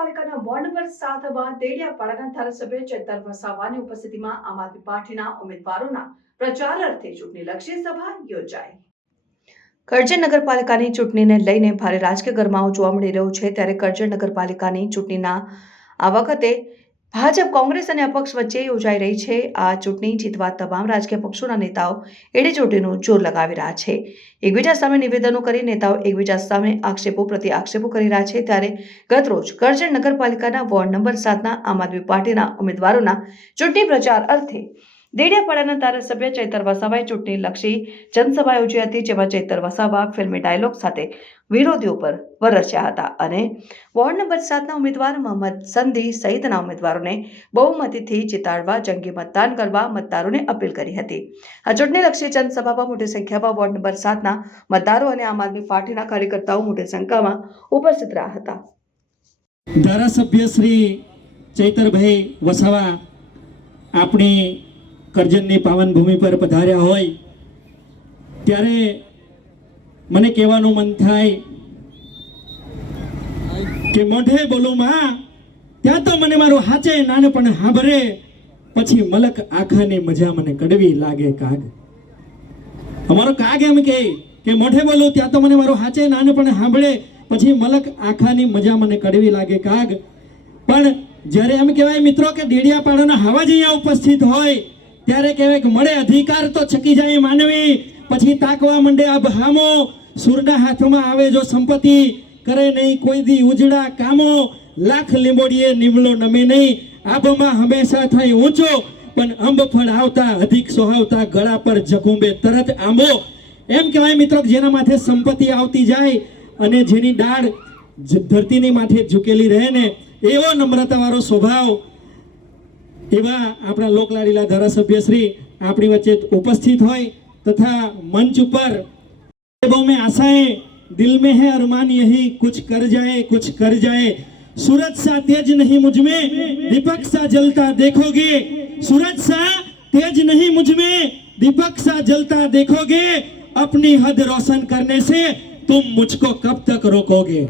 નગરપાલિકાના ward number સાતમાં દેડિયાપાડાના ધારાસભ્ય ચેતર વસાવાની ઉપસ્થિતિમાં આમ આદમી પાર્ટીના ઉમેદવારોના પ્રચાર અર્થે ચૂંટણીલક્ષી સભા યોજાઈ. કરજણ નગરપાલિકાની ચૂંટણીને લઈને ભારે રાજકીય ગરમાવો જોવા મળી રહ્યો છે. ત્યારે કરજણ નગરપાલિકાની ચૂંટણીના આ વખતે ભાજપ કોંગ્રેસ અને અપક્ષ વચ્ચે યોજાઈ રહી છે. આ ચૂંટણી જીતવા તમામ રાજકીય પક્ષોના નેતાઓ એડીચોટીનું જોર લગાવી રહ્યા છે. એકબીજા સામે નિવેદનો કરી નેતાઓ એકબીજા સામે આક્ષેપો પ્રતિ આક્ષેપો કરી રહ્યા છે. ત્યારે ગતરોજ કરજણ નગરપાલિકાના વોર્ડ નંબર સાતના આમ આદમી પાર્ટીના ઉમેદવારોના ચૂંટણી પ્રચાર અર્થે દેડિયાપાડાના ધારાસભ્ય ચૈતર વસાવાએ ચૂંટણીલક્ષી જનસભા યોજી હતી, જેમાં ચૈતર વસાવા ફિલ્મી ડાયલોગ સાથે વિરોધીઓ પર વરસ્યા હતા અને વોર્ડ નંબર સાતના ઉમેદવાર મોહમ્મદ સંધી સહિતના ઉમેદવારોને બહુમતીથી જીતાડવા, જંગી મતદાન કરવા મતદારોને અપીલ કરી હતી. આ ચૂંટણીલક્ષી જનસભામાં મોટી સંખ્યામાં વોર્ડ નંબર સાતના મતદારો અને આમ આદમી પાર્ટીના કાર્યકર્તાઓ મોટી સંખ્યામાં ઉપસ્થિત રહ્યા હતા. ધારાસભ્ય શ્રી ચૈતરભાઈ વસાવા આપણી કરજણની પાવન ભૂમિ પર પધાર્યા હોય, ત્યારે મને કહેવાનું મન થાય કે મોઢે બોલું માં, ત્યાં તો મને મારું હાચે નાનપણ હાંભરે પછી મલક આખાની મજા મને કડવી લાગે કાગ. અમારો કાગ એમ કહે કે મોઢે બોલું, ત્યાં તો મને મારું હાચે નાનપણ સાંભળે પછી મલક આખાની મજા મને કડવી લાગે કાગ. પણ જ્યારે એમ કહેવાય મિત્રો કે દેડિયા પાડોના જ અહીંયા ઉપસ્થિત હોય ત્યારે કહેવાય મળે અધિકાર તો છકી જાય માનવી, પછી તાકવા માંડે આ હામો સુરના હાથમાં આવે જો સંપત્તિ, કરે નહીં કોઈ દી ઉજડા કામો, લાખ લીંબોડીએ નિમલો નમે નહીં આબમાં હંમેશા થાય ઊંચો, પણ અંબ ફળ આવતા, અધિક સોહાવતા ગળા પર જખુંબે તરત આંબો. એમ કહેવાય મિત્રો જેના માથે સંપત્તિ આવતી જાય અને જેની ડાળ ધરતીની માથે ઝૂકેલી રહે ને, એવો નમ્રતાવાળો સ્વભાવ એવા આપણા લોકલાડીલા ધારાસભ્ય શ્રી આપણી વચ્ચે ઉપસ્થિત હોય તથા મંચ ઉપર वो में आशाएं दिल में है अरमान यही कुछ कर जाए कुछ कर जाए सूरज सा तेज नहीं मुझ में दीपक सा जलता देखोगे सूरज सा तेज नहीं मुझ में दीपक सा जलता देखोगे अपनी हद रोशन करने से तुम मुझको कब तक रोकोगे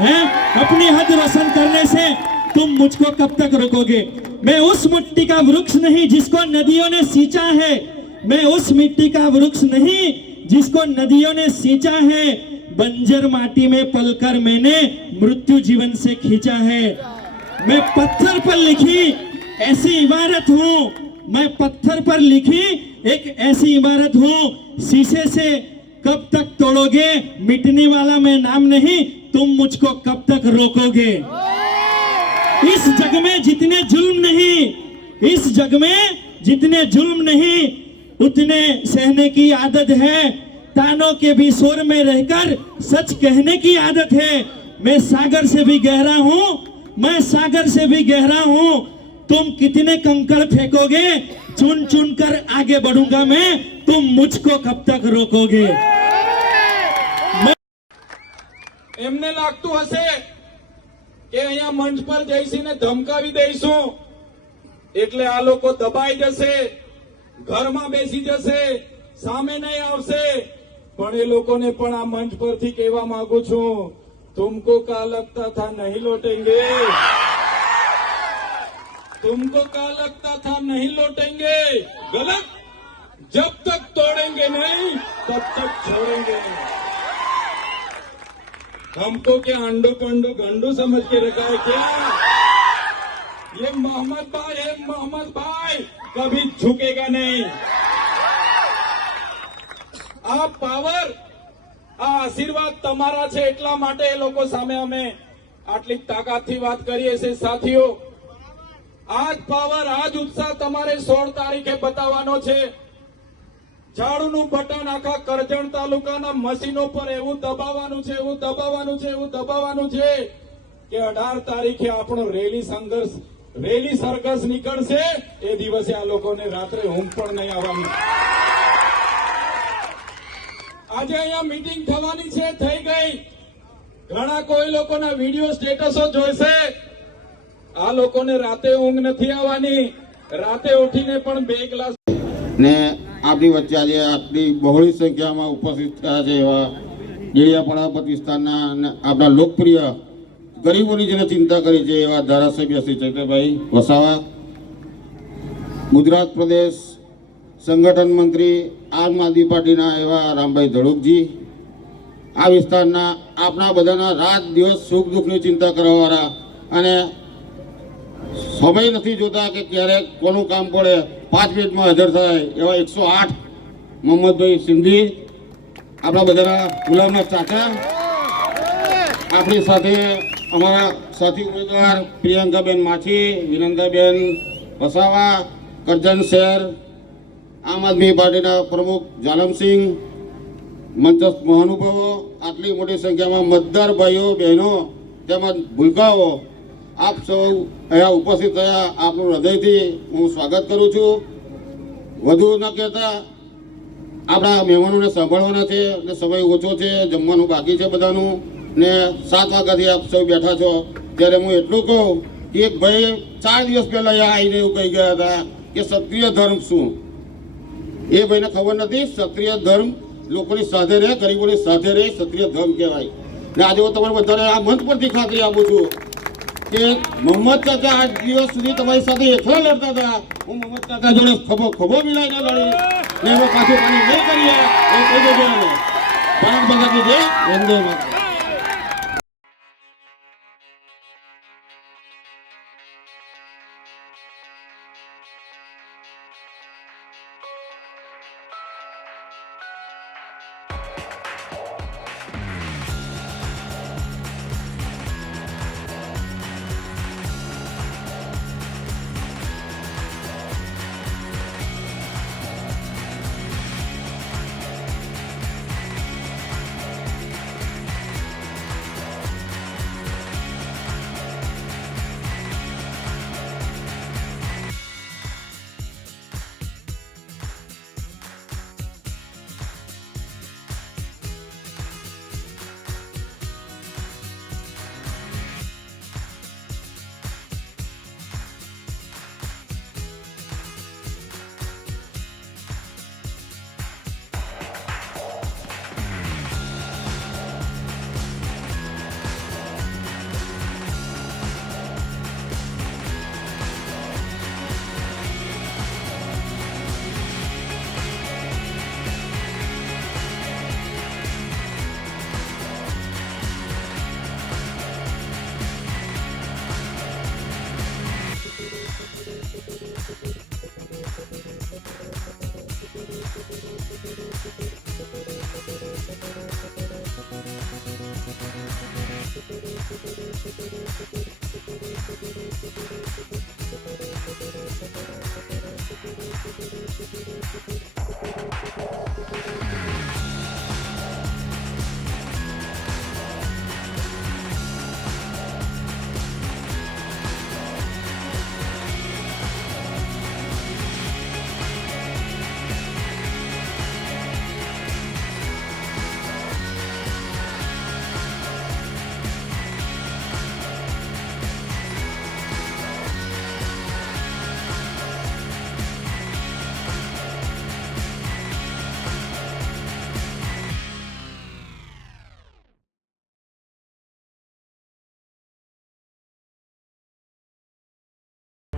हैं अपनी हद रोशन करने से तुम मुझको कब तक रोकोगे मैं उस मिट्टी का वृक्ष नहीं जिसको नदियों ने सींचा है। मैं उस मिट्टी का वृक्ष नहीं जिसको नदियों ने सींचा है। बंजर माटी में पलकर मैंने मृत्यु जीवन से खींचा है। मैं पत्थर पर लिखी ऐसी इमारत हूँ। मैं पत्थर पर लिखी एक ऐसी इमारत हूँ। शीशे से कब तक तोड़ोगे? मिटने वाला मैं नाम नहीं। तुम मुझको कब तक रोकोगे? इस जग में जितने जुल्म नहीं इस जग में जितने जुल्म नहीं उतने सहने की आदत है तानों के भी शोर में रहकर सच कहने की आदत है मैं सागर से भी गहरा हूँ मैं सागर से भी गहरा हूँ तुम कितने कंकड़ फेंकोगे चुन चुन कर आगे बढ़ूंगा मैं तुम मुझको कब तक रोकोगे એમને લાગતું હશે કે અહીંયા મંચ પર જઈશીને ધમકાવી દઈશું એટલે આ લોકો દબાઈ જશે ઘરમાં બેસી જશે સામે નહીં આવશે પણ એ લોકોને પણ આ મંચ પરથી કહેવા માંગુ છું तुमको का लगता था नहीं लौटेंगे तुमको का लगता था नहीं लौटेंगे गलत जब तक तोड़ेंगे नहीं तब तक छोड़ेंगे नहीं हमको क्या अंडू पंडू गंडू समझ के रखा है क्या ये मोहम्मद भाई है मोहम्मद भाई कभी झुकेगा नहीं આ પાવર આ આશીર્વાદ તમારા છે એટલા માટે એ લોકો સામે અમે આટલી તાકાતથી વાત કરીએ છીએ સાથીઓ આ જ પાવર આ જ ઉત્સાહ તમારે સોળ તારીખે બતાવવાનો છે ઝાડુનું બટન આખા કરજણ તાલુકાના મશીનો પર એવું દબાવવાનું છે, એવું દબાવવાનું છે, એવું દબાવવાનું છે કે અઢાર તારીખે આપણો રેલી સંઘર્ષ, રેલી સરઘસ નીકળશે. એ દિવસે આ લોકોને રાત્રે ઊંઘ પણ નહીં આવવાની. આજે અહીંયા મીટિંગ થવાની છે, થઈ ગઈ. ઘણા કોઈ લોકોના વીડિયો સ્ટેટસો જોઈશે. આ લોકોને રાતે ઊંઘ નથી આવવાની. રાતે ઉઠીને પણ બે ગ્લાસ ને આપણી વચ્ચે આજે આટલી બહોળી સંખ્યામાં ઉપસ્થિત થયા છે એવા ડેડિયાપાડા વિસ્તારના આપણા લોકપ્રિય ગરીબોની જેને ચિંતા કરી છે એવા ધારાસભ્ય શ્રી ચૈત્રભાઈ વસાવા, ગુજરાત પ્રદેશ સંગઠન મંત્રી આમ આદમી પાર્ટીના એવા રામભાઈ ધડુકજી, આ વિસ્તારના આપણા બધાના રાત દિવસ સુખ દુઃખની ચિંતા કરવાવાળા અને સમય નથી જોતા કે ક્યારેક કોનું કામ પડે. પાંચ મિનિટમાં હાજર થાય એવા એકસો આઠ મોહમ્મદભાઈ સિંધી, આપણા બધાના ગુલામના ચાચા. આપણી સાથે અમારા સાથી ઉમેદવાર પ્રિયંકાબેન માછી વિનંદાબેન વસાવા કરજન શહેર આમ આદમી પાર્ટીના પ્રમુખ જાલમસિંહ મંચસ્થ મહાનુભાવો, આટલી મોટી સંખ્યામાં મતદાર ભાઈઓ, બહેનો, તેમજ ભૂલકાઓ આપ સૌ અહીંયા ઉપસ્થિત થયા આપનું હૃદયથી હું સ્વાગત કરું છું. વધુ ન કહેતા આપણા મહેમાનોને સાંભળવાના છે ને સમય ઓછો છે, જમવાનું બાકી છે બધાનું. ને સાત વાગ્યાથી આપ સૌ બેઠા છો. ત્યારે હું એટલું કહું કે એક ભાઈ ચાર દિવસ પહેલા અહીંયા આવીને એવું કહી ગયા હતા કે ક્ષત્રિય ધર્મ શું? એ ભાઈને ખબર નથી, ક્ષત્રિય ધર્મ લોકોની સાથે રહે, ગરીબોની સાથે રહે, ક્ષત્રિય ધર્મ કહેવાય. ને આજે હું તમારે બધાને આ મંચ પરથી ખાતરી આપું છું કે મોહમ્મદ કાકા આજ દિવસ સુધી તમારી સાથે એકલા લડતા હતા. હું મોહમ્મદ કાકા જોડે ખભો ખભો મિલાઈને લડી. ને એમાં પાછું પાણી નહીં કરીએ. એ કહી દેજો ભારત માતા કી જય. વંદે માતરમ.